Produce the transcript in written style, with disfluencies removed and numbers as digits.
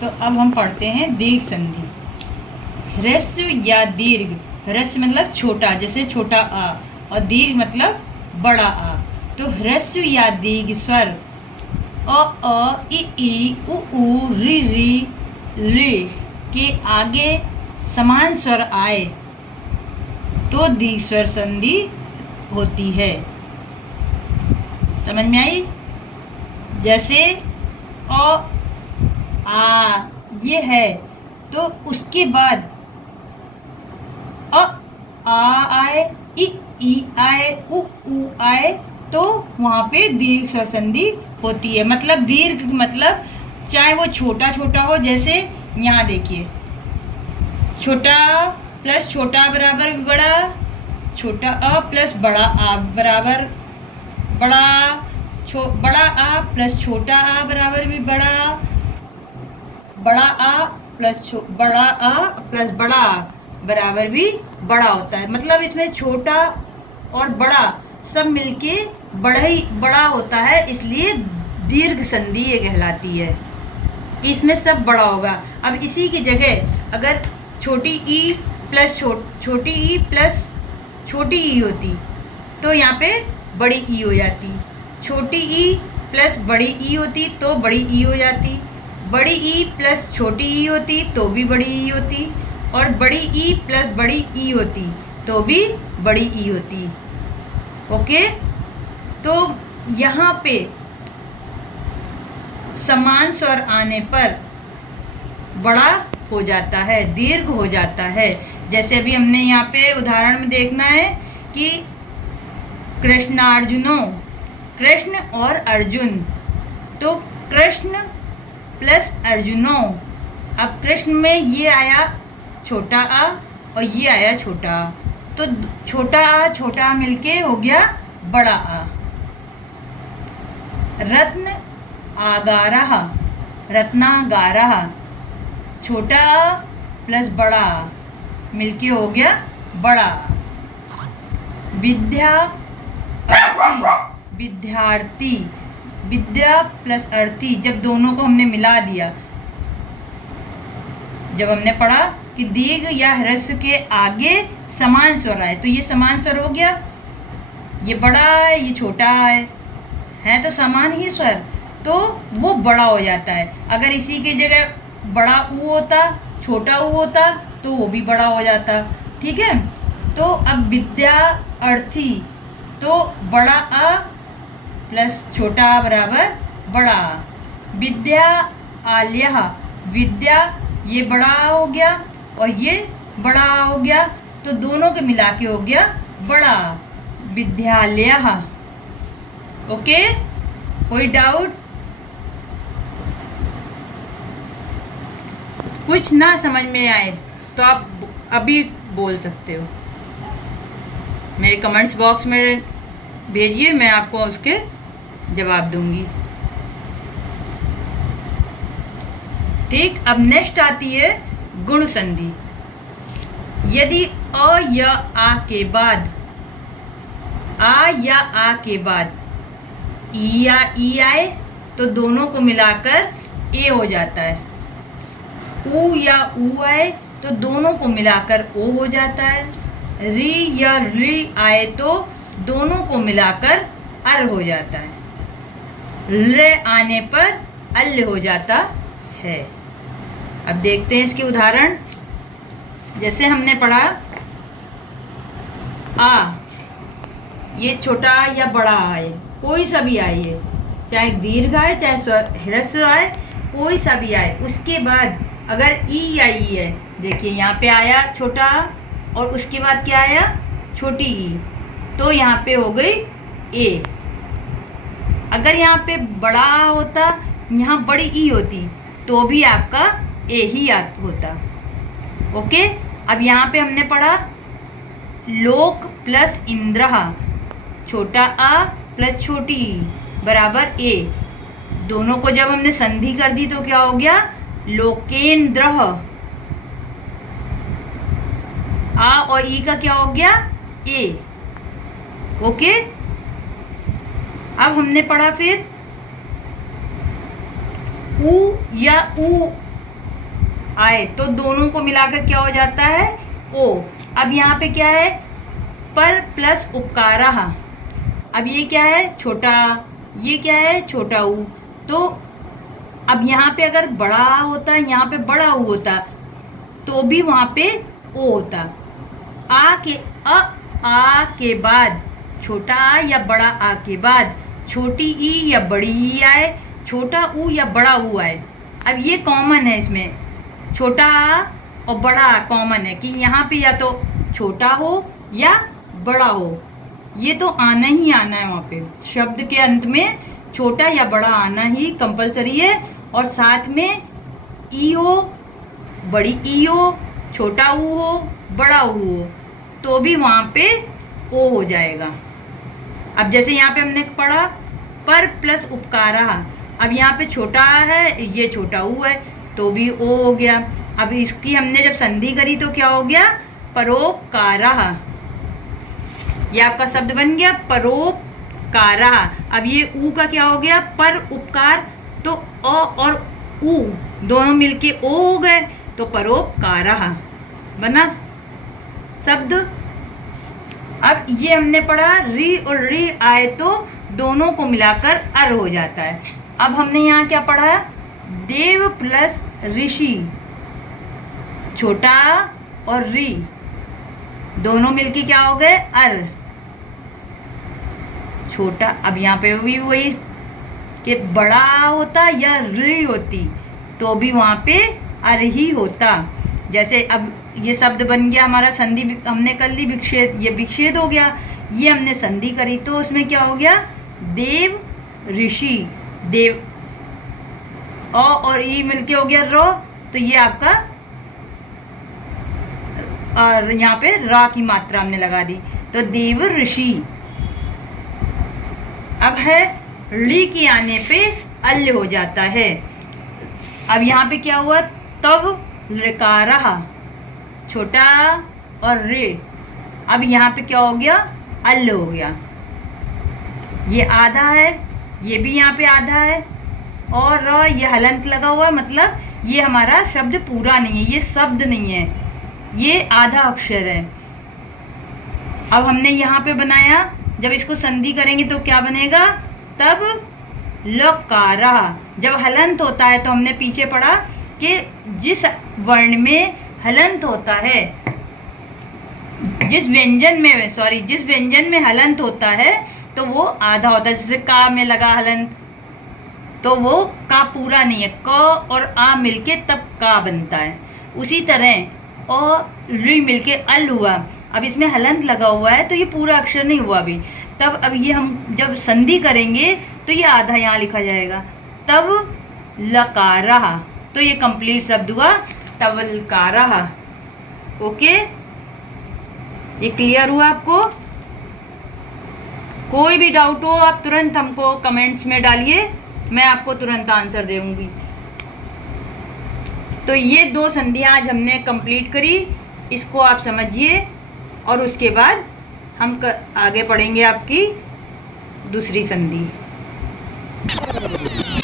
तो अब हम पढ़ते हैं दीर्घ संधि। ह्रस्व या दीर्घ, ह्रस्व मतलब छोटा, जैसे छोटा आ, और दीर्घ मतलब बड़ा आ। तो ह्रस्व या दीर्घ स्वर अ ई उ री रे के आगे समान स्वर आए तो दीर्घ स्वर संधि होती है। समझ में आई? जैसे अ आ ये है, तो उसके बाद अ आ आए, ई आए, उ आए, तो वहां पे दीर्घ स्वर संधि होती है। मतलब दीर्घ मतलब चाहे वो छोटा छोटा हो, जैसे यहाँ देखिए, छोटा प्लस छोटा बराबर बड़ा, छोटा अ प्लस बड़ा आ बराबर बड़ा, बड़ा आ प्लस छोटा आ बराबर भी बड़ा, बड़ा आ प्लस बड़ा आ प्लस बड़ा आ बराबर भी बड़ा होता है। मतलब इसमें छोटा और बड़ा सब मिलके बड़ा होता है, इसलिए दीर्घ संधि ये कहलाती है। इसमें सब बड़ा होगा। अब इसी की जगह अगर छोटी ई प्लस छोटी ई प्लस छोटी ई होती तो यहाँ पे बड़ी ई हो जाती। छोटी ई प्लस बड़ी ई होती तो बड़ी ई हो जाती। बड़ी ई प्लस छोटी ई होती तो भी बड़ी ई होती। और बड़ी ई प्लस बड़ी ई होती तो भी बड़ी ई होती। ओके, तो यहाँ पे समान स्वर आने पर बड़ा हो जाता है, दीर्घ हो जाता है। जैसे अभी हमने यहाँ पे उदाहरण में देखना है कि कृष्णार्जुनो, कृष्ण और अर्जुन, तो कृष्ण प्लस अर्जुनो। अब कृष्ण में ये आया छोटा आ और ये आया छोटा आ, तो छोटा आ मिलके हो गया बड़ा आ। रत्न आगारह, रत्नागारह, छोटा आ प्लस बड़ा आ मिलके हो गया बड़ा आ। विद्या अर्थी, विद्यार्थी, विद्या प्लस अर्थी, जब दोनों को हमने मिला दिया, जब हमने पढ़ा कि दीर्घ या ह्रस्व के आगे समान स्वर आए, तो ये समान स्वर हो गया, ये बड़ा है ये छोटा है तो समान ही स्वर, तो वो बड़ा हो जाता है। अगर इसी की जगह बड़ा ऊ होता, छोटा ऊ होता, तो वो भी बड़ा हो जाता। ठीक है, तो अब विद्या अर्थी, तो बड़ा आ प्लस छोटा आ बराबर बड़ा आ। विद्या आल्यः, विद्या ये बड़ा हो गया और ये बड़ा हो गया, तो दोनों के मिला के हो गया बड़ा विद्यालयः। ओके, कोई डाउट? कुछ ना समझ में आए तो आप अभी बोल सकते हो, मेरे कमेंट्स बॉक्स में भेजिए, मैं आपको उसके जवाब दूंगी। ठीक, अब नेक्स्ट आती है गुण संधि। यदि अ या आ के बाद, आ या आ के बाद ई या ई आए तो दोनों को मिलाकर ए हो जाता है। ऊ या ऊ आए तो दोनों को मिलाकर ओ हो जाता है। री या री आए तो दोनों को मिलाकर अर हो जाता है। र आने पर अल हो जाता है। अब देखते हैं इसके उदाहरण। जैसे हमने पढ़ा आ, ये छोटा या बड़ा आए, कोई सा भी आए, चाहे दीर्घ आए चाहे ह्रस्व आए, कोई सा भी आए। उसके बाद अगर ई या ई है, देखिए यहाँ पे आया छोटा और उसके बाद क्या आया छोटी ई, तो यहाँ पे हो गई ए। अगर यहाँ पे बड़ा होता, यहाँ बड़ी ई होती, तो भी आपका ए ही होता। ओके, अब यहाँ पे हमने पढ़ा लोक प्लस इंद्रः, छोटा आ प्लस छोटी ई बराबर ए। दोनों को जब हमने संधि कर दी तो क्या हो गया लोकेंद्रः। आ और ई का क्या हो गया ए। ओके, अब हमने पढ़ा फिर ऊ या ऊ आए तो दोनों को मिलाकर क्या हो जाता है, ओ। अब यहाँ पे क्या है, पर प्लस उपकारः। अब ये क्या है, छोटा, ये क्या है, छोटा ऊ। तो अब यहाँ पे अगर बड़ा होता, यहाँ पे बड़ा ऊ होता, तो भी वहाँ पे ओ होता। आ के बाद छोटा आ या बड़ा आ के बाद छोटी ई या बड़ी ई आए, छोटा ऊ या बड़ा ऊ आए। अब ये कॉमन है, इसमें छोटा आ और बड़ा आ कॉमन है कि यहाँ पे या तो छोटा हो या बड़ा हो, ये तो आना ही आना है। वहाँ पे शब्द के अंत में छोटा या बड़ा आना ही कंपलसरी है, और साथ में ई हो, बड़ी ई हो, छोटा ऊ हो, बड़ा ऊ हो, तो भी वहाँ पे ओ हो जाएगा। अब जैसे यहाँ पे हमने पढ़ा पर प्लस उपकारः, अब यहाँ पे छोटा है, ये छोटा ऊ है, तो भी ओ हो गया। अब इसकी हमने जब संधि करी तो क्या हो गया, परोपकारः। ये आपका शब्द बन गया परोपकारः। अब ये ऊ का क्या हो गया, पर उपकार, तो अ और ऊ दोनों मिलके ओ हो गए, तो परोपकारः बना शब्द। अब ये हमने पढ़ा री और री आए तो दोनों को मिलाकर अर हो जाता है। अब हमने यहाँ क्या पढ़ा, देव प्लस ऋषि, छोटा और री दोनों मिलके क्या हो गए, अर, छोटा। अब यहाँ पे भी वही कि बड़ा होता या री होती तो भी वहाँ पे अर ही होता। जैसे अब ये शब्द बन गया हमारा, संधि हमने कर ली विक्षेद, ये विक्षेद हो गया, ये हमने संधि करी तो उसमें क्या हो गया, देव ऋषि, देव अ और ई मिलके हो गया रो, तो ये आपका, और यहाँ पे रा की मात्रा हमने लगा दी, तो देव ऋषि। अब है ली के आने पे अल्य हो जाता है। अब यहाँ पे क्या हुआ, तब ऋकारः, छोटा और रे, अब यहाँ पे क्या हो गया, अल्य हो गया। ये आधा है, ये भी यहाँ पे आधा है, और ये हलंत लगा हुआ है, मतलब ये हमारा शब्द पूरा नहीं है, ये शब्द नहीं है, ये आधा अक्षर है। अब हमने यहाँ पे बनाया, जब इसको संधि करेंगे तो क्या बनेगा, तब लकारः। जब हलंत होता है तो हमने पीछे पढ़ा कि जिस वर्ण में हलंत होता है, जिस व्यंजन में हलंत होता है तो वो आधा होता है। जैसे का में लगा हलंत तो वो का पूरा नहीं है, क और आ मिलके तब का बनता है। उसी तरह और री मिलके अल हुआ, अब इसमें हलंत लगा हुआ है तो ये पूरा अक्षर नहीं हुआ अभी। तब अब ये हम जब संधि करेंगे तो ये आधा यहाँ लिखा जाएगा, तब लकारः, तो ये कंप्लीट शब्द हुआ तवलकारः। ओके, ये क्लियर हुआ आपको? कोई भी डाउट हो आप तुरंत हमको कमेंट्स में डालिए, मैं आपको तुरंत आंसर दूंगी। तो ये 2 संधियाँ आज हमने कंप्लीट करी, इसको आप समझिए, और उसके बाद हम आगे पढ़ेंगे आपकी दूसरी संधि।